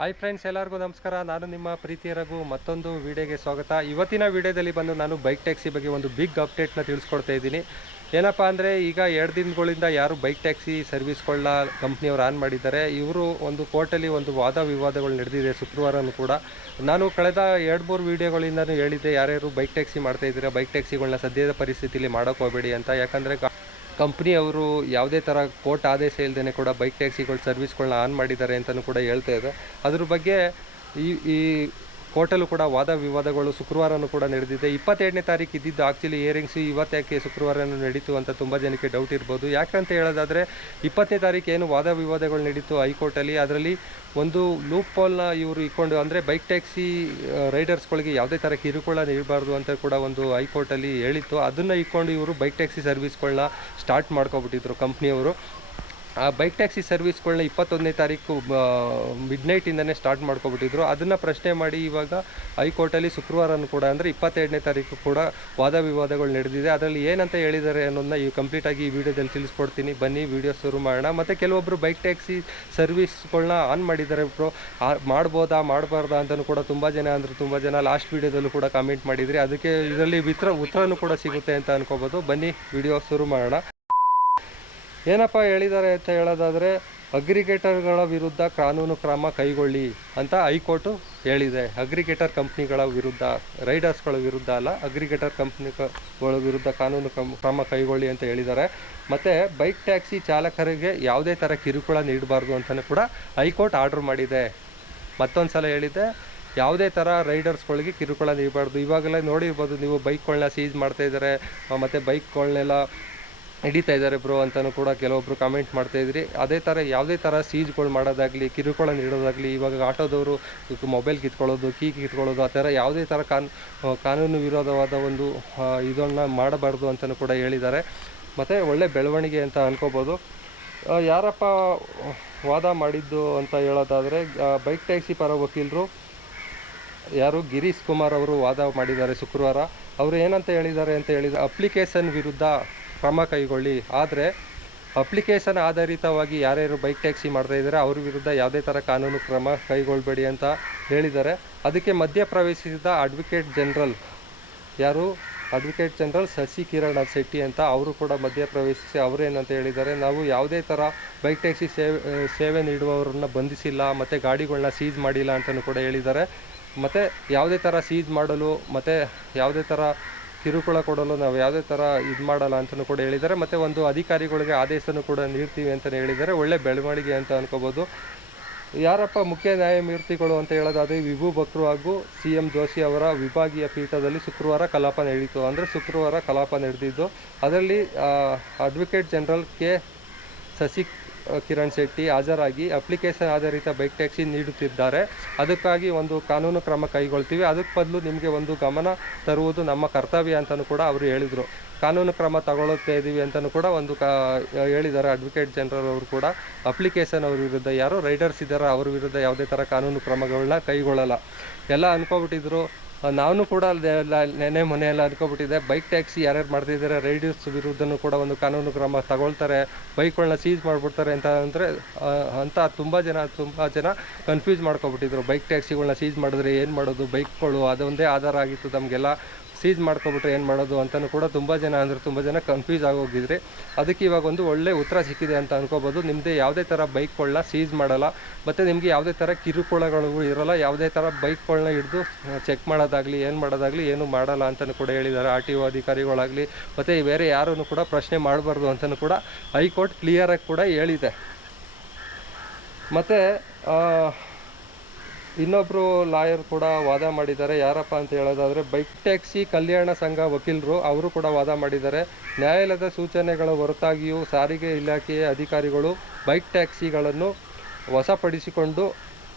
Hi friends ಎಲ್ಲರಿಗೂ ನಮಸ್ಕಾರ. ನಾನು ನಿಮ್ಮ ಪ್ರೀತಿಯ ರಘು. ಮತ್ತೊಂದು ವಿಡಿಯೋಗೆ ಸ್ವಾಗತ. ಇವತ್ತಿನ ವಿಡಿಯೋದಲ್ಲಿ ಬಂದು ನಾನು ಬೈಕ್ ಟ್ಯಾಕ್ಸಿ ಬಗ್ಗೆ ಒಂದು ಬಿಗ್ ಅಪ್ಡೇಟ್ನ ತಿಳಿಸ್ಕೊಡ್ತಾ ಇದ್ದೀನಿ. ಏನಪ್ಪ ಅಂದರೆ ಈಗ ಎರಡು ದಿನಗಳಿಂದ ಯಾರು ಬೈಕ್ ಟ್ಯಾಕ್ಸಿ ಸರ್ವಿಸ್ಗಳನ್ನ ಕಂಪ್ನಿಯವ್ರು ಆನ್ ಮಾಡಿದ್ದಾರೆ. ಇವರು ಒಂದು ಕೋರ್ಟಲ್ಲಿ ಒಂದು ವಾದ ವಿವಾದಗಳು ನಡೆದಿದೆ ಶುಕ್ರವಾರನೂ ಕೂಡ. ನಾನು ಕಳೆದ ಎರಡು ಮೂರು ವೀಡಿಯೋಗಳಿಂದನೂ ಹೇಳಿದ್ದೆ, ಯಾರ್ಯಾರು ಬೈಕ್ ಟ್ಯಾಕ್ಸಿ ಮಾಡ್ತಾ ಇದ್ದೀರಾ ಬೈಕ್ ಟ್ಯಾಕ್ಸಿಗಳನ್ನ ಸದ್ಯದ ಪರಿಸ್ಥಿತಿಯಲ್ಲಿ ಮಾಡೋಕೆ ಹೋಗಬೇಡಿ ಅಂತ. ಯಾಕಂದರೆ ಕಂಪ್ನಿಯವರು ಯಾವುದೇ ಥರ ಕೋರ್ಟ್ ಆದೇಶ ಇಲ್ಲದೇ ಕೂಡ ಬೈಕ್ ಟ್ಯಾಕ್ಸಿಗಳು ಸರ್ವಿಸ್ಗಳನ್ನ ಆನ್ ಮಾಡಿದ್ದಾರೆ ಅಂತಲೂ ಕೂಡ ಹೇಳ್ತಾ ಇದೆ. ಅದ್ರ ಬಗ್ಗೆ ಈ ಈ ಕೋರ್ಟಲ್ಲೂ ಕೂಡ ವಾದ ವಿವಾದಗಳು ಶುಕ್ರವಾರನೂ ಕೂಡ ನಡೆದಿದೆ. ಇಪ್ಪತ್ತೆರಡನೇ ತಾರೀಕು ಇದ್ದಿದ್ದು ಆ್ಯಕ್ಚುಲಿ ಇಯರಿಂಗ್ಸು ಇವತ್ತ್ಯಾಕೆ ಶುಕ್ರವಾರನೂ ನಡೀತು ಅಂತ ತುಂಬ ಜನಕ್ಕೆ ಡೌಟ್ ಇರ್ಬೋದು. ಯಾಕಂತ ಹೇಳೋದಾದರೆ ಇಪ್ಪತ್ತನೇ ತಾರೀಕು ಏನು ವಾದ ವಿವಾದಗಳು ನಡೀತು ಹೈಕೋರ್ಟಲ್ಲಿ. ಅದರಲ್ಲಿ ಒಂದು ಲೂಪ್ ಪಾಲ್ನ ಇವರು ಇಕ್ಕೊಂಡು ಅಂದರೆ ಬೈಕ್ ಟ್ಯಾಕ್ಸಿ ರೈಡರ್ಸ್ಗಳಿಗೆ ಯಾವುದೇ ಥರ ಕಿರುಕುಳ ನೀಡಬಾರ್ದು ಅಂತ ಕೂಡ ಒಂದು ಹೈಕೋರ್ಟಲ್ಲಿ ಹೇಳಿತ್ತು. ಅದನ್ನು ಇಟ್ಕೊಂಡು ಇವರು ಬೈಕ್ ಟ್ಯಾಕ್ಸಿ ಸರ್ವಿಸ್ಗಳನ್ನ ಸ್ಟಾರ್ಟ್ ಮಾಡ್ಕೊಬಿಟ್ಟಿದ್ರು ಕಂಪ್ನಿಯವರು ಆ ಬೈಕ್ ಟ್ಯಾಕ್ಸಿ ಸರ್ವಿಸ್ಗಳನ್ನ ಇಪ್ಪತ್ತೊಂದನೇ ತಾರೀಕು ಮಿಡ್ ನೈಟಿಂದನೇ ಸ್ಟಾರ್ಟ್ ಮಾಡ್ಕೊಬಿಟ್ಟಿದ್ರು. ಅದನ್ನು ಪ್ರಶ್ನೆ ಮಾಡಿ ಇವಾಗ ಹೈಕೋರ್ಟಲ್ಲಿ ಶುಕ್ರವಾರನೂ ಕೂಡ ಅಂದರೆ ಇಪ್ಪತ್ತೆರಡನೇ ತಾರೀಕು ಕೂಡ ವಾದ ವಿವಾದಗಳು ನಡೆದಿದೆ. ಅದರಲ್ಲಿ ಏನಂತ ಹೇಳಿದ್ದಾರೆ ಅನ್ನೋದನ್ನ ಈ ಕಂಪ್ಲೀಟಾಗಿ ಈ ವಿಡಿಯೋದಲ್ಲಿ ತಿಳಿಸ್ಕೊಡ್ತೀನಿ. ಬನ್ನಿ, ವಿಡಿಯೋ ಶುರು ಮಾಡೋಣ. ಮತ್ತು ಕೆಲವೊಬ್ಬರು ಬೈಕ್ ಟ್ಯಾಕ್ಸಿ ಸರ್ವಿಸ್ಗಳನ್ನ ಆನ್ ಮಾಡಿದ್ದಾರೆ ಬ್ರೋ ಮಾಡ್ಬೋದಾ, ಮಾಡಬಾರ್ದಾ ಅಂತಲೂ ಕೂಡ ತುಂಬ ಜನ ಅಂದರು ತುಂಬ ಜನ ಲಾಸ್ಟ್ ವಿಡಿಯೋದಲ್ಲೂ ಕೂಡ ಕಾಮೆಂಟ್ ಮಾಡಿದ್ರಿ. ಅದಕ್ಕೆ ಇದರಲ್ಲಿ ವಿತ್ರ, ಉತ್ತರನೂ ಕೂಡ ಸಿಗುತ್ತೆ ಅಂತ ಅನ್ಕೋಬೋದು. ಬನ್ನಿ, ವಿಡಿಯೋ ಶುರು ಮಾಡೋಣ. ಏನಪ್ಪ ಹೇಳಿದ್ದಾರೆ ಅಂತ ಹೇಳೋದಾದರೆ, ಅಗ್ರಿಗೇಟರ್ಗಳ ವಿರುದ್ಧ ಕಾನೂನು ಕ್ರಮ ಕೈಗೊಳ್ಳಿ ಅಂತ ಹೈಕೋರ್ಟು ಹೇಳಿದೆ. ಅಗ್ರಿಗೇಟರ್ ಕಂಪ್ನಿಗಳ ವಿರುದ್ಧ, ರೈಡರ್ಸ್ಗಳ ವಿರುದ್ಧ ಅಲ್ಲ, ಅಗ್ರಿಗೇಟರ್ ಕಂಪ್ನಿಗಳ ವಿರುದ್ಧ ಕಾನೂನು ಕ್ರಮ ಕೈಗೊಳ್ಳಿ ಅಂತ ಹೇಳಿದ್ದಾರೆ. ಮತ್ತು ಬೈಕ್ ಟ್ಯಾಕ್ಸಿ ಚಾಲಕರಿಗೆ ಯಾವುದೇ ಥರ ಕಿರುಕುಳ ನೀಡಬಾರ್ದು ಅಂತಲೂ ಕೂಡ ಹೈಕೋರ್ಟ್ ಆರ್ಡ್ರ್ ಮಾಡಿದೆ. ಮತ್ತೊಂದು ಸಲ ಹೇಳಿದೆ, ಯಾವುದೇ ಥರ ರೈಡರ್ಸ್ಗಳಿಗೆ ಕಿರುಕುಳ ನೀಡಬಾರ್ದು. ಇವಾಗಲೇ ನೋಡಿರ್ಬೋದು ನೀವು ಬೈಕ್ಗಳನ್ನ ಸೀಸ್ ಮಾಡ್ತಾಯಿದ್ದಾರೆ ಮತ್ತು ಬೈಕ್ಗಳನ್ನೆಲ್ಲ ಹಿಡಿತಾ ಇದ್ದಾರೆ ಬ್ರೋ ಅಂತಲೂ ಕೂಡ ಕೆಲವೊಬ್ರು ಕಾಮೆಂಟ್ ಮಾಡ್ತಾ ಇದ್ರಿ. ಅದೇ ಥರ ಯಾವುದೇ ಥರ ಸೀಜ್ಗಳು ಮಾಡೋದಾಗಲಿ, ಕಿರುಕುಳ ನೀಡೋದಾಗಲಿ, ಇವಾಗ ಆಟೋದವರು ಮೊಬೈಲ್ ಕಿತ್ಕೊಳ್ಳೋದು ಕೀ ಕಿತ್ಕೊಳ್ಳೋದು ಆ ಥರ ಯಾವುದೇ ಥರ ಕಾನ್ ಕಾನೂನು ವಿರೋಧವಾದ ಒಂದು ಇದನ್ನು ಮಾಡಬಾರ್ದು ಅಂತಲೂ ಕೂಡ ಹೇಳಿದ್ದಾರೆ. ಮತ್ತು ಒಳ್ಳೆ ಬೆಳವಣಿಗೆ ಅಂತ ಅನ್ಕೋಬೋದು. ಯಾರಪ್ಪ ವಾದ ಮಾಡಿದ್ದು ಅಂತ ಹೇಳೋದಾದರೆ ಬೈಕ್ ಟ್ಯಾಕ್ಸಿ ಪರ ವಕೀಲರು, ಯಾರು ಗಿರೀಶ್ ಕುಮಾರ್ ಅವರು ವಾದ ಮಾಡಿದ್ದಾರೆ ಶುಕ್ರವಾರ. ಅವರು ಏನಂತ ಹೇಳಿದ್ದಾರೆ ಅಂತ ಹೇಳಿದ ಅಪ್ಲಿಕೇಶನ್ ವಿರುದ್ಧ ಕ್ರಮ ಕೈಗೊಳ್ಳಿ. ಆದರೆ, ಅಪ್ಲಿಕೇಶನ್ ಆಧಾರಿತವಾಗಿ ಯಾರ್ಯಾರು ಬೈಕ್ ಟ್ಯಾಕ್ಸಿ ಮಾಡ್ತಾ ಇದ್ದಾರೆ ಅವ್ರ ವಿರುದ್ಧ ಯಾವುದೇ ಥರ ಕಾನೂನು ಕ್ರಮ ಕೈಗೊಳ್ಳಬೇಡಿ ಅಂತ ಹೇಳಿದ್ದಾರೆ. ಅದಕ್ಕೆ ಮಧ್ಯ ಪ್ರವೇಶಿಸಿದ ಅಡ್ವೊಕೇಟ್ ಜನರಲ್ ಯಾರು? ಅಡ್ವೊಕೇಟ್ ಜನರಲ್ ಶಶಿ ಕಿರಣ್ ಶೆಟ್ಟಿ ಅಂತ ಅವರು ಕೂಡ ಮಧ್ಯ ಪ್ರವೇಶಿಸಿ ಅವರೇನಂತ ಹೇಳಿದ್ದಾರೆ, ನಾವು ಯಾವುದೇ ಥರ ಬೈಕ್ ಟ್ಯಾಕ್ಸಿ ಸೇವೆ ಸೇವೆ ನೀಡುವವರನ್ನ ಬಂಧಿಸಿಲ್ಲ, ಮತ್ತು ಗಾಡಿಗಳನ್ನ ಸೀಜ್ ಮಾಡಿಲ್ಲ ಅಂತಲೂ ಕೂಡ ಹೇಳಿದ್ದಾರೆ. ಮತ್ತು ಯಾವುದೇ ಥರ ಸೀಜ್ ಮಾಡಲು, ಮತ್ತು ಯಾವುದೇ ಥರ ಕಿರುಕುಳ ಕೊಡಲು ನಾವು ಯಾವುದೇ ಥರ ಇದು ಮಾಡಲ್ಲ ಅಂತಲೂ ಕೂಡ ಹೇಳಿದ್ದಾರೆ. ಮತ್ತು ಒಂದು ಅಧಿಕಾರಿಗಳಿಗೆ ಆದೇಶನೂ ಕೂಡ ನೀಡ್ತೀವಿ ಅಂತಲೇ ಹೇಳಿದ್ದಾರೆ. ಒಳ್ಳೆ ಬೆಳವಣಿಗೆ ಅಂತ ಅನ್ಕೋಬೋದು. ಯಾರಪ್ಪ ಮುಖ್ಯ ನ್ಯಾಯಮೂರ್ತಿಗಳು ಅಂತ ಹೇಳೋದಾದರೆ ವಿಭು ಬಕ್ರು ಹಾಗೂ ಸಿ ಎಂ ಜೋಶಿ ಅವರ ವಿಭಾಗೀಯ ಪೀಠದಲ್ಲಿ ಶುಕ್ರವಾರ ಕಲಾಪ ನಡೆಯಿತು ಅಂದರೆ ಶುಕ್ರವಾರ ಕಲಾಪ ನಡೆದಿದ್ದು. ಅದರಲ್ಲಿ advocate general K Shashi Kiran Shetty ಹಾಜರಾಗಿ ಅಪ್ಲಿಕೇಶನ್ ಆಧಾರಿತ ಬೈಕ್ ಟ್ಯಾಕ್ಸಿ ನೀಡುತ್ತಿದ್ದಾರೆ. ಅದಕ್ಕಾಗಿ ಒಂದು ಕಾನೂನು ಕ್ರಮ ಕೈಗೊಳ್ತೀವಿ. ಅದಕ್ಕೆ ಬದಲು ನಿಮಗೆ ಒಂದು ಗಮನ ತರುವುದು ನಮ್ಮ ಕರ್ತವ್ಯ ಅಂತಲೂ ಕೂಡ ಅವರು ಹೇಳಿದರು. ಕಾನೂನು ಕ್ರಮ ತಗೊಳ್ಳುತ್ತಾ ಇದ್ದೀವಿ ಅಂತಲೂ ಕೂಡ ಒಂದು ಕಾ ಹೇಳಿದ್ದಾರೆ. ಅಡ್ವೊಕೇಟ್ ಜನರಲ್ ಅವರು ಕೂಡ ಅಪ್ಲಿಕೇಶನ್ ಅವ್ರ ವಿರುದ್ಧ ಯಾರು ರೈಡರ್ಸ್ ಇದ್ದಾರೋ ಅವ್ರ ವಿರುದ್ಧ ಯಾವುದೇ ಥರ ಕಾನೂನು ಕ್ರಮಗಳನ್ನ ಕೈಗೊಳ್ಳಲ್ಲ. ಎಲ್ಲ ಅನ್ಕೊಬಿಟ್ಟಿದ್ರು. ನಾನು ಕೂಡ ನೆನೆ ಮೊನ್ನೆ ಎಲ್ಲ ಬೈಕ್ ಟ್ಯಾಕ್ಸಿ ಯಾರ್ಯಾರು ಮಾಡ್ತಿದ್ದಾರೆ, ರೈಡರ್ಸ್ ವಿರುದ್ಧನೂ ಕೂಡ ಒಂದು ಕಾನೂನು ಕ್ರಮ ತಗೊಳ್ತಾರೆ. ಬೈಕ್ಗಳನ್ನ ಸೀಸ್ ಮಾಡಿಬಿಡ್ತಾರೆ ಅಂತ ಅಂದರೆ ಅಂತ ತುಂಬ ಜನ ತುಂಬ ಜನ ಕನ್ಫ್ಯೂಸ್ ಮಾಡ್ಕೊಬಿಟ್ಟಿದ್ರು. ಬೈಕ್ ಟ್ಯಾಕ್ಸಿಗಳನ್ನ ಸೀಸ್ ಮಾಡಿದ್ರೆ ಏನು ಮಾಡೋದು? ಬೈಕ್ಗಳು ಅದೊಂದೇ ಆಧಾರ ಆಗಿತ್ತು ನಮಗೆಲ್ಲ. ಸೀಸ್ ಮಾಡ್ಕೊಬಿಟ್ರೆ ಏನು ಮಾಡೋದು ಅಂತಲೂ ಕೂಡ ತುಂಬ ಜನ, ಅಂದರೆ ತುಂಬ ಜನ ಕನ್ಫ್ಯೂಸ್ ಆಗೋಗಿದ್ರಿ ಅದಕ್ಕೆ ಇವಾಗ ಒಂದು ಒಳ್ಳೆ ಉತ್ತರ ಸಿಕ್ಕಿದೆ ಅಂತ ಅನ್ಕೋಬೋದು. ನಿಮ್ಮದೇ ಯಾವುದೇ ಥರ ಬೈಕ್ಗಳನ್ನ ಸೀಸ್ ಮಾಡಲ್ಲ. ಮತ್ತು ನಿಮಗೆ ಯಾವುದೇ ಥರ ಕಿರುಕುಳಗಳು ಇರೋಲ್ಲ, ಯಾವುದೇ ಥರ ಬೈಕ್ಗಳನ್ನ ಹಿಡಿದು ಚೆಕ್ ಮಾಡೋದಾಗಲಿ, ಏನು ಮಾಡೋದಾಗಲಿ, ಏನು ಮಾಡಲ್ಲ ಅಂತಲೂ ಕೂಡ ಹೇಳಿದ್ದಾರೆ. ಆರ್ ಟಿ ಒ ಅಧಿಕಾರಿಗಳಾಗಲಿ, ಮತ್ತು ಬೇರೆ ಯಾರೂ ಕೂಡ ಪ್ರಶ್ನೆ ಮಾಡಬಾರ್ದು ಅಂತಲೂ ಕೂಡ ಹೈಕೋರ್ಟ್ ಕ್ಲಿಯರಾಗಿ ಕೂಡ ಹೇಳಿದೆ. ಮತ್ತು ಇನ್ನೊಬ್ಬರು ಲಾಯರ್ ಕೂಡ ವಾದ ಮಾಡಿದ್ದಾರೆ. ಯಾರಪ್ಪ ಅಂತ ಹೇಳೋದಾದರೆ, ಬೈಕ್ ಟ್ಯಾಕ್ಸಿ ಕಲ್ಯಾಣ ಸಂಘ ವಕೀಲರು ಅವರು ಕೂಡ ವಾದ ಮಾಡಿದ್ದಾರೆ. ನ್ಯಾಯಾಲಯದ ಸೂಚನೆಗಳ ಹೊರತಾಗಿಯೂ ಸಾರಿಗೆ ಇಲಾಖೆಯ ಅಧಿಕಾರಿಗಳು ಬೈಕ್ ಟ್ಯಾಕ್ಸಿಗಳನ್ನು ವಶಪಡಿಸಿಕೊಂಡು,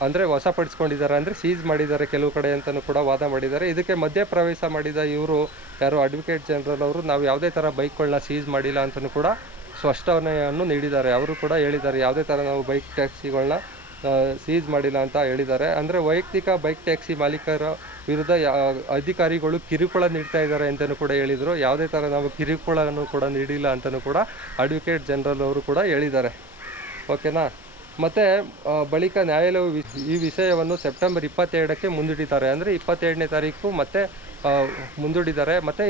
ಅಂದರೆ ವಶಪಡಿಸ್ಕೊಂಡಿದ್ದಾರೆ, ಅಂದರೆ ಸೀಜ್ ಮಾಡಿದ್ದಾರೆ ಕೆಲವು ಕಡೆ ಅಂತಲೂ ಕೂಡ ವಾದ ಮಾಡಿದ್ದಾರೆ. ಇದಕ್ಕೆ ಮಧ್ಯಪ್ರವೇಶ ಮಾಡಿದ ಇವರು ಯಾರು, ಅಡ್ವೊಕೇಟ್ ಜನರಲ್ ಅವರು, ನಾವು ಯಾವುದೇ ಥರ ಬೈಕ್ಗಳನ್ನ ಸೀಜ್ ಮಾಡಿಲ್ಲ ಅಂತಲೂ ಕೂಡ ಸ್ಪಷ್ಟನೆಯನ್ನು ನೀಡಿದ್ದಾರೆ. ಅವರು ಕೂಡ ಹೇಳಿದ್ದಾರೆ, ಯಾವುದೇ ಥರ ನಾವು ಬೈಕ್ ಟ್ಯಾಕ್ಸಿಗಳನ್ನ ಸೀಸ್ ಮಾಡಿಲ್ಲ ಅಂತ ಹೇಳಿದ್ದಾರೆ. ಅಂದರೆ ವೈಯಕ್ತಿಕ ಬೈಕ್ ಟ್ಯಾಕ್ಸಿ ಮಾಲೀಕರ ವಿರುದ್ಧ ಅಧಿಕಾರಿಗಳು ಕಿರುಕುಳ ನೀಡ್ತಾ ಇದ್ದಾರೆ ಅಂತಲೂ ಕೂಡ ಹೇಳಿದರು. ಯಾವುದೇ ಥರ ನಾವು ಕಿರುಕುಳವನ್ನು ಕೂಡ ನೀಡಿಲ್ಲ ಅಂತಲೂ ಕೂಡ ಅಡ್ವೊಕೇಟ್ ಜನರಲ್ ಅವರು ಕೂಡ ಹೇಳಿದ್ದಾರೆ. ಓಕೆನಾ? ಮತ್ತು ಬಳಿಕ ನ್ಯಾಯಾಲಯವು ಈ ವಿಷಯವನ್ನು ಸೆಪ್ಟೆಂಬರ್ ಇಪ್ಪತ್ತೆರಡಕ್ಕೆ ಮುಂದೂಡಿದ್ದಾರೆ. ಅಂದರೆ ಇಪ್ಪತ್ತೆರಡನೇ ತಾರೀಕು ಮತ್ತೆ ಮುಂದೂಡಿದ್ದಾರೆ. ಮತ್ತು,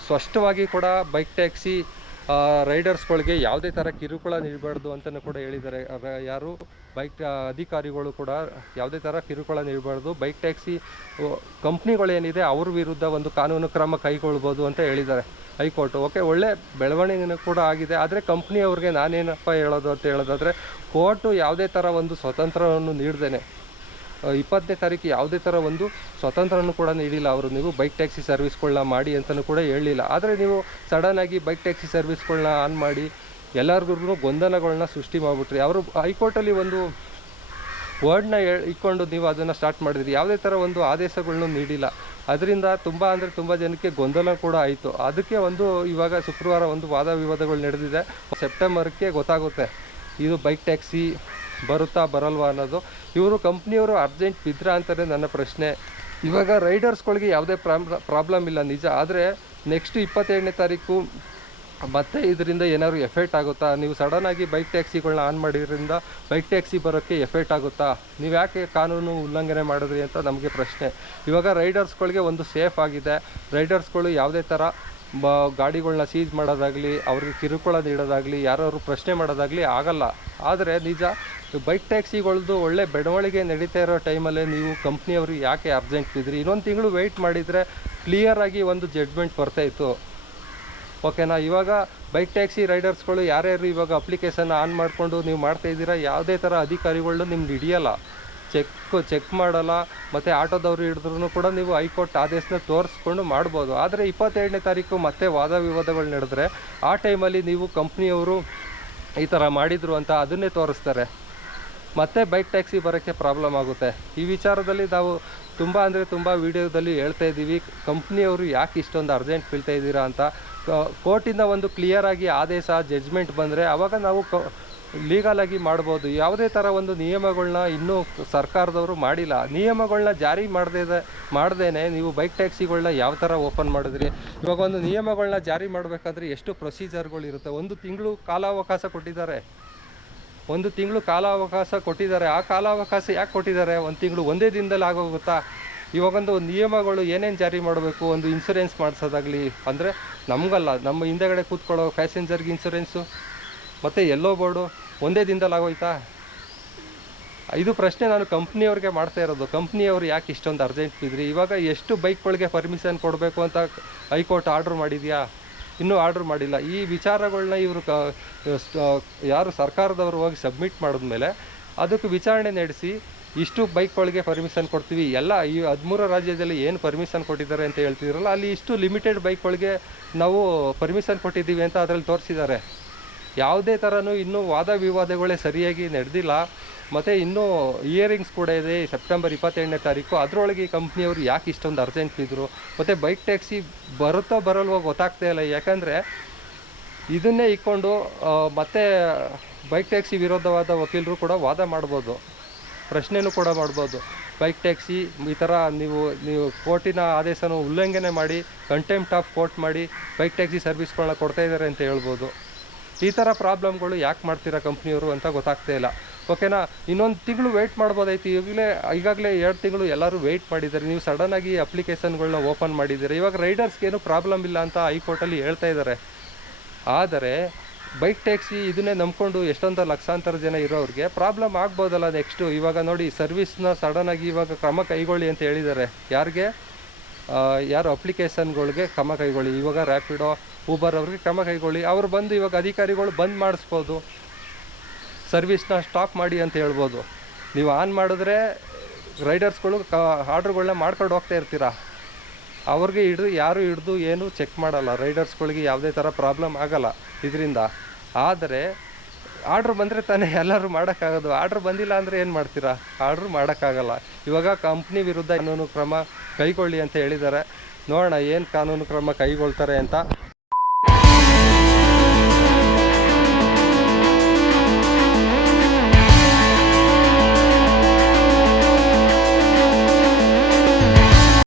ಸ್ಪಷ್ಟವಾಗಿ ಕೂಡ ಬೈಕ್ ಟ್ಯಾಕ್ಸಿ ರೈಡರ್ಸ್ಗಳಿಗೆ ಯಾವುದೇ ಥರ ಕಿರುಕುಳ ನೀಡಬಾರ್ದು ಅಂತಲೂ ಕೂಡ ಹೇಳಿದ್ದಾರೆ. ಯಾರು ಬೈಕ್ ಅಧಿಕಾರಿಗಳು ಕೂಡ ಯಾವುದೇ ಥರ ಕಿರುಕುಳ ನೀಡಬಾರ್ದು. ಬೈಕ್ ಟ್ಯಾಕ್ಸಿ ಕಂಪ್ನಿಗಳೇನಿದೆ ಅವ್ರ ವಿರುದ್ಧ ಒಂದು ಕಾನೂನು ಕ್ರಮ ಕೈಗೊಳ್ಬೋದು ಅಂತ ಹೇಳಿದ್ದಾರೆ ಹೈಕೋರ್ಟ್. ಓಕೆ, ಒಳ್ಳೆ ಬೆಳವಣಿಗೆ ಕೂಡ ಆಗಿದೆ. ಆದರೆ ಕಂಪ್ನಿಯವ್ರಿಗೆ ನಾನೇನಪ್ಪ ಹೇಳೋದು ಅಂತ ಹೇಳೋದಾದರೆ, ಕೋರ್ಟು ಯಾವುದೇ ಥರ ಒಂದು ಸ್ವತಂತ್ರವನ್ನು ನೀಡ್ದೇನೆ. ಇಪ್ಪತ್ತನೇ ತಾರೀಕು ಯಾವುದೇ ಥರ ಒಂದು ಸ್ವತಂತ್ರನೂ ಕೂಡ ನೀಡಿಲ್ಲ ಅವರು. ನೀವು ಬೈಕ್ ಟ್ಯಾಕ್ಸಿ ಸರ್ವಿಸ್ಗಳನ್ನ ಮಾಡಿ ಅಂತಲೂ ಕೂಡ ಹೇಳಲಿಲ್ಲ. ಆದರೆ ನೀವು ಸಡನ್ನಾಗಿ ಬೈಕ್ ಟ್ಯಾಕ್ಸಿ ಸರ್ವಿಸ್ಗಳನ್ನ ಆನ್ ಮಾಡಿ ಎಲ್ಲರಿಗೂ ಗೊಂದಲಗಳನ್ನ ಸೃಷ್ಟಿ ಮಾಡಿಬಿಟ್ರಿ. ಅವರು ಹೈಕೋರ್ಟಲ್ಲಿ ಒಂದು ವರ್ಡ್ನ ಇಟ್ಕೊಂಡು ನೀವು ಅದನ್ನು ಸ್ಟಾರ್ಟ್ ಮಾಡಿದ್ರಿ. ಯಾವುದೇ ಥರ ಒಂದು ಆದೇಶಗಳನ್ನು ನೀಡಿಲ್ಲ. ಅದರಿಂದ ತುಂಬ ಅಂದರೆ ತುಂಬ ಜನಕ್ಕೆ ಗೊಂದಲ ಕೂಡ ಆಯಿತು. ಅದಕ್ಕೆ ಒಂದು ಇವಾಗ ಶುಕ್ರವಾರ ಒಂದು ವಾದ ವಿವಾದಗಳು ನಡೆದಿದೆ. ಸೆಪ್ಟೆಂಬರ್ಗೆ ಗೊತ್ತಾಗುತ್ತೆ. ಇದು ಬೈಕ್ ಟ್ಯಾಕ್ಸಿ ಬರುತ್ತಾ ಬರಲ್ವಾ ಅನ್ನೋದು. ಇವರು ಕಂಪ್ನಿಯವರು ಅರ್ಜೆಂಟ್ ಬಿದ್ದರಾ ಅಂತಾರೆ ನನ್ನ ಪ್ರಶ್ನೆ. ಇವಾಗ ರೈಡರ್ಸ್ಗಳಿಗೆ ಯಾವುದೇ ಪ್ರಾಬ್ಲಮ್ ಇಲ್ಲ, ನಿಜ. ಆದರೆ ನೆಕ್ಸ್ಟ್ ಇಪ್ಪತ್ತೆರಡನೇ ತಾರೀಕು ಮತ್ತೆ ಇದರಿಂದ ಏನಾದ್ರು ಎಫೆಕ್ಟ್ ಆಗುತ್ತಾ? ನೀವು ಸಡನ್ನಾಗಿ ಬೈಕ್ ಟ್ಯಾಕ್ಸಿಗಳನ್ನ ಆನ್ ಮಾಡಿದ್ರಿಂದ ಬೈಕ್ ಟ್ಯಾಕ್ಸಿ ಬರೋಕ್ಕೆ ಎಫೆಕ್ಟ್ ಆಗುತ್ತಾ? ನೀವು ಯಾಕೆ ಕಾನೂನು ಉಲ್ಲಂಘನೆ ಮಾಡಿದ್ರಿ ಅಂತ ನಮಗೆ ಪ್ರಶ್ನೆ. ಇವಾಗ ರೈಡರ್ಸ್ಗಳಿಗೆ ಒಂದು ಸೇಫ್ ಆಗಿದೆ. ರೈಡರ್ಸ್ಗಳು ಯಾವುದೇ ಥರ ಬ ಗಾಡಿಗಳನ್ನ ಸೀಜ್ ಮಾಡೋದಾಗಲಿ, ಅವ್ರಿಗೆ ಕಿರುಕುಳ ನೀಡೋದಾಗಲಿ, ಯಾರಾದ್ರು ಪ್ರಶ್ನೆ ಮಾಡೋದಾಗಲಿ ಆಗಲ್ಲ. ಆದರೆ ನಿಜ ಬೈಕ್ ಟ್ಯಾಕ್ಸಿಗಳ್ದು ಒಳ್ಳೆ ಬೆಳವಣಿಗೆ ನಡೀತಾ ಇರೋ ಟೈಮಲ್ಲೇ ನೀವು ಕಂಪ್ನಿಯವರು ಯಾಕೆ ಅರ್ಜೆಂಟ್ ಇದ್ರಿ? ಇನ್ನೊಂದು ತಿಂಗಳು ವೆಯ್ಟ್ ಮಾಡಿದರೆ ಕ್ಲಿಯರಾಗಿ ಒಂದು ಜಡ್ಜ್ಮೆಂಟ್ ಬರ್ತಾಯಿತ್ತು ಓಕೆನಾ ಇವಾಗ ಬೈಕ್ ಟ್ಯಾಕ್ಸಿ ರೈಡರ್ಸ್ಗಳು ಯಾರ್ಯಾರು ಇವಾಗ ಅಪ್ಲಿಕೇಶನ್ ಆನ್ ಮಾಡಿಕೊಂಡು ನೀವು ಮಾಡ್ತಾ ಇದ್ದೀರಾ? ಯಾವುದೇ ಥರ ಅಧಿಕಾರಿಗಳು ನಿಮ್ಗೆ ಹಿಡಿಯೋಲ್ಲ. ಚೆಕ್ ಚೆಕ್ ಮಾಡಲ್ಲ. ಮತ್ತು ಆಟೋದವ್ರು ಹಿಡಿದ್ರೂ ಕೂಡ ನೀವು ಹೈಕೋರ್ಟ್ ಆದೇಶನ ತೋರಿಸ್ಕೊಂಡು ಮಾಡ್ಬೋದು. ಆದರೆ ಇಪ್ಪತ್ತೆರಡನೇ ತಾರೀಕು ಮತ್ತೆ ವಾದ ವಿವಾದಗಳು ನಡೆದ್ರೆ ಆ ಟೈಮಲ್ಲಿ ನೀವು ಕಂಪ್ನಿಯವರು ಈ ಥರ ಮಾಡಿದರು ಅಂತ ಅದನ್ನೇ ತೋರಿಸ್ತಾರೆ. ಮತ್ತೆ ಬೈಕ್ ಟ್ಯಾಕ್ಸಿ ಬರೋಕ್ಕೆ ಪ್ರಾಬ್ಲಮ್ ಆಗುತ್ತೆ. ಈ ವಿಚಾರದಲ್ಲಿ ನಾವು ತುಂಬ ಅಂದರೆ ತುಂಬ ವಿಡಿಯೋದಲ್ಲಿ ಹೇಳ್ತಾ ಇದ್ದೀವಿ. ಕಂಪ್ನಿಯವರು ಯಾಕೆ ಇಷ್ಟೊಂದು ಅರ್ಜೆಂಟ್ ಬೀಳ್ತಾ ಇದ್ದೀರಾ ಅಂತ. ಕೋರ್ಟಿಂದ ಒಂದು ಕ್ಲಿಯರ್ ಆಗಿ ಆದೇಶ ಜಡ್ಜ್ಮೆಂಟ್ ಬಂದರೆ ಆವಾಗ ನಾವು ಕ ಲೀಗಲಾಗಿ ಮಾಡ್ಬೋದು. ಯಾವುದೇ ಥರ ಒಂದು ನಿಯಮಗಳನ್ನ ಇನ್ನೂ ಸರ್ಕಾರದವರು ಮಾಡಿಲ್ಲ. ನಿಯಮಗಳನ್ನ ಜಾರಿ ಮಾಡದೇ ಮಾಡ್ದೇ ನೀವು ಬೈಕ್ ಟ್ಯಾಕ್ಸಿಗಳನ್ನ ಯಾವ ಥರ ಓಪನ್ ಮಾಡಿದ್ರಿ? ಇವಾಗ ಒಂದು ನಿಯಮಗಳನ್ನ ಜಾರಿ ಮಾಡಬೇಕಾದ್ರೆ ಎಷ್ಟು ಪ್ರೊಸೀಜರ್ಗಳಿರುತ್ತೆ ಒಂದು ತಿಂಗಳು ಕಾಲಾವಕಾಶ ಕೊಟ್ಟಿದ್ದಾರೆ. ಒಂದು ತಿಂಗಳು ಕಾಲಾವಕಾಶ ಕೊಟ್ಟಿದ್ದಾರೆ. ಆ ಕಾಲಾವಕಾಶ ಯಾಕೆ ಕೊಟ್ಟಿದ್ದಾರೆ? ಒಂದು ತಿಂಗಳು ಒಂದೇ ದಿನದಲ್ಲಿ ಆಗೋಗುತ್ತಾ? ಇವಾಗೊಂದು ನಿಯಮಗಳು ಏನೇನು ಜಾರಿ ಮಾಡಬೇಕು? ಒಂದು ಇನ್ಸೂರೆನ್ಸ್ ಮಾಡಿಸೋದಾಗಲಿ, ಅಂದರೆ ನಮಗಲ್ಲ, ನಮ್ಮ ಹಿಂದೆಗಡೆ ಕೂತ್ಕೊಳ್ಳೋ ಪ್ಯಾಸೆಂಜರ್ಗೆ ಇನ್ಸೂರೆನ್ಸು ಮತ್ತು ಎಲ್ಲೋ ಬೋರ್ಡು ಒಂದೇ ದಿನದಲ್ಲಿ ಆಗೋಯ್ತಾ? ಇದು ಪ್ರಶ್ನೆ ನಾನು ಕಂಪ್ನಿಯವ್ರಿಗೆ ಮಾಡ್ತಾ ಇರೋದು. ಕಂಪ್ನಿಯವರು ಯಾಕೆ ಇಷ್ಟೊಂದು ಅರ್ಜೆಂಟ್ ಬಿದ್ರಿ ಇವಾಗ ಎಷ್ಟು ಬೈಕ್ಗಳಿಗೆ ಪರ್ಮಿಷನ್ ಕೊಡಬೇಕು ಅಂತ ಹೈಕೋರ್ಟ್ ಆರ್ಡ್ರ್ ಮಾಡಿದೆಯಾ? ಇನ್ನೂ ಆರ್ಡ್ರ್ ಮಾಡಿಲ್ಲ. ಈ ವಿಚಾರಗಳನ್ನ ಇವರು ಕ ಯಾರು ಸರ್ಕಾರದವರು ಹೋಗಿ ಸಬ್ಮಿಟ್ ಮಾಡಿದ್ಮೇಲೆ ಅದಕ್ಕೆ ವಿಚಾರಣೆ ನಡೆಸಿ ಇಷ್ಟು ಬೈಕ್ಗಳಿಗೆ ಪರ್ಮಿಷನ್ ಕೊಡ್ತೀವಿ. ಎಲ್ಲ ಈ ಹದಿಮೂರು ರಾಜ್ಯದಲ್ಲಿ ಏನು ಪರ್ಮಿಷನ್ ಕೊಟ್ಟಿದ್ದಾರೆ ಅಂತ ಹೇಳ್ತಿದ್ರಲ್ಲ, ಅಲ್ಲಿ ಇಷ್ಟು ಲಿಮಿಟೆಡ್ ಬೈಕ್ಗಳಿಗೆ ನಾವು ಪರ್ಮಿಷನ್ ಕೊಟ್ಟಿದ್ದೀವಿ ಅಂತ ಅದರಲ್ಲಿ ತೋರಿಸಿದ್ದಾರೆ. ಯಾವುದೇ ಥರನೂ ಇನ್ನೂ ವಾದ ವಿವಾದಗಳೇ ಸರಿಯಾಗಿ ನಡೆದಿಲ್ಲ. ಮತ್ತು ಇನ್ನೂ ಇಯರಿಂಗ್ಸ್ ಕೂಡ ಇದೆ. ಸೆಪ್ಟೆಂಬರ್ ಇಪ್ಪತ್ತೆರಡನೇ ತಾರೀಕು. ಅದರೊಳಗೆ ಈ ಕಂಪ್ನಿಯವರು ಯಾಕೆ ಇಷ್ಟೊಂದು ಅರ್ಜೆಂಟ್ ಇದ್ದರು ಮತ್ತು ಬೈಕ್ ಟ್ಯಾಕ್ಸಿ ಬರುತ್ತೋ ಬರಲ್ವೋ ಗೊತ್ತಾಗ್ತಾ ಇಲ್ಲ. ಯಾಕಂದರೆ ಇದನ್ನೇ ಇಕ್ಕೊಂಡು ಮತ್ತೆ ಬೈಕ್ ಟ್ಯಾಕ್ಸಿ ವಿರೋಧವಾದ ವಕೀಲರು ಕೂಡ ವಾದ ಮಾಡ್ಬೋದು. ಪ್ರಶ್ನೆನೂ ಕೂಡ ಮಾಡ್ಬೋದು. ಬೈಕ್ ಟ್ಯಾಕ್ಸಿ ಈ ಥರ ನೀವು ನೀವು ಕೋರ್ಟಿನ ಆದೇಶನ ಉಲ್ಲಂಘನೆ ಮಾಡಿ ಕಂಟೆಂಪ್ಟ್ ಆಫ್ ಕೋರ್ಟ್ ಮಾಡಿ ಬೈಕ್ ಟ್ಯಾಕ್ಸಿ ಸರ್ವಿಸ್ಗಳನ್ನ ಕೊಡ್ತಾ ಇದ್ದಾರೆ ಅಂತ ಹೇಳ್ಬೋದು. ಈ ಥರ ಪ್ರಾಬ್ಲಮ್ಗಳು ಯಾಕೆ ಮಾಡ್ತೀರಾ ಕಂಪ್ನಿಯವರು ಅಂತ ಗೊತ್ತಾಗ್ತಾ ಇಲ್ಲ. ಓಕೆನಾ? ಇನ್ನೊಂದು ತಿಂಗಳು ವೆಯ್ಟ್ ಮಾಡ್ಬೋದಾಯ್ತು. ಈಗಲೇ ಈಗಾಗಲೇ ಎರಡು ತಿಂಗಳು ಎಲ್ಲರೂ ವೆಯ್ಟ್ ಮಾಡಿದ್ದಾರೆ. ನೀವು ಸಡನ್ನಾಗಿ ಅಪ್ಲಿಕೇಶನ್ಗಳನ್ನ ಓಪನ್ ಮಾಡಿದ್ದೀರಿ. ಇವಾಗ ರೈಡರ್ಸ್ಗೆ ಏನು ಪ್ರಾಬ್ಲಮ್ ಇಲ್ಲ ಅಂತ ಹೈಕೋರ್ಟಲ್ಲಿ ಹೇಳ್ತಾ ಇದ್ದಾರೆ. ಆದರೆ ಬೈಕ್ ಟ್ಯಾಕ್ಸಿ ಇದನ್ನೇ ನಂಬ್ಕೊಂಡು ಎಷ್ಟೊಂದು ಲಕ್ಷಾಂತರ ಜನ ಇರೋರಿಗೆ ಪ್ರಾಬ್ಲಮ್ ಆಗ್ಬೋದಲ್ಲ ನೆಕ್ಸ್ಟು ಇವಾಗ ನೋಡಿ ಸರ್ವಿಸ್ನ ಸಡನ್ನಾಗಿ ಇವಾಗ ಕ್ರಮ ಕೈಗೊಳ್ಳಿ ಅಂತ ಹೇಳಿದ್ದಾರೆ. ಯಾರಿಗೆ? ಯಾರು ಅಪ್ಲಿಕೇಶನ್ಗಳಿಗೆ ಕ್ರಮ ಕೈಗೊಳ್ಳಿ. ಇವಾಗ ರ್ಯಾಪಿಡೋ ಊಬರ್ ಅವ್ರಿಗೆ ಕ್ರಮ ಕೈಗೊಳ್ಳಿ. ಅವ್ರು ಬಂದು ಇವಾಗ ಅಧಿಕಾರಿಗಳು ಬಂದ್ ಮಾಡಿಸ್ಬೋದು. ಸರ್ವಿಸ್ನ ಸ್ಟಾಪ್ ಮಾಡಿ ಅಂತ ಹೇಳ್ಬೋದು. ನೀವು ಆನ್ ಮಾಡಿದ್ರೆ ರೈಡರ್ಸ್ಗಳು ಕ ಆರ್ಡ್ರ್ಗಳನ್ನ ಮಾಡ್ಕೊಂಡು ಹೋಗ್ತಾ ಇರ್ತೀರಾ? ಅವ್ರಿಗೆ ಹಿಡಿದು, ಯಾರು ಹಿಡಿದು ಏನು ಚೆಕ್ ಮಾಡಲ್ಲ. ರೈಡರ್ಸ್ಗಳಿಗೆ ಯಾವುದೇ ಥರ ಪ್ರಾಬ್ಲಮ್ ಆಗಲ್ಲ ಇದರಿಂದ. ಆದರೆ ಆರ್ಡ್ರ್ ಬಂದರೆ ತಾನೇ ಎಲ್ಲರೂ ಮಾಡೋಕ್ಕಾಗೋದು. ಆರ್ಡ್ರ್ ಬಂದಿಲ್ಲ ಅಂದರೆ ಏನು ಮಾಡ್ತೀರಾ? ಆರ್ಡ್ರ್ ಮಾಡೋಕ್ಕಾಗಲ್ಲ. ಇವಾಗ ಕಂಪ್ನಿ ವಿರುದ್ಧ ಕಾನೂನು ಕ್ರಮ ಕೈಗೊಳ್ಳಿ ಅಂತ ಹೇಳಿದ್ದಾರೆ. ನೋಡೋಣ ಏನು ಕಾನೂನು ಕ್ರಮ ಕೈಗೊಳ್ತಾರೆ ಅಂತ.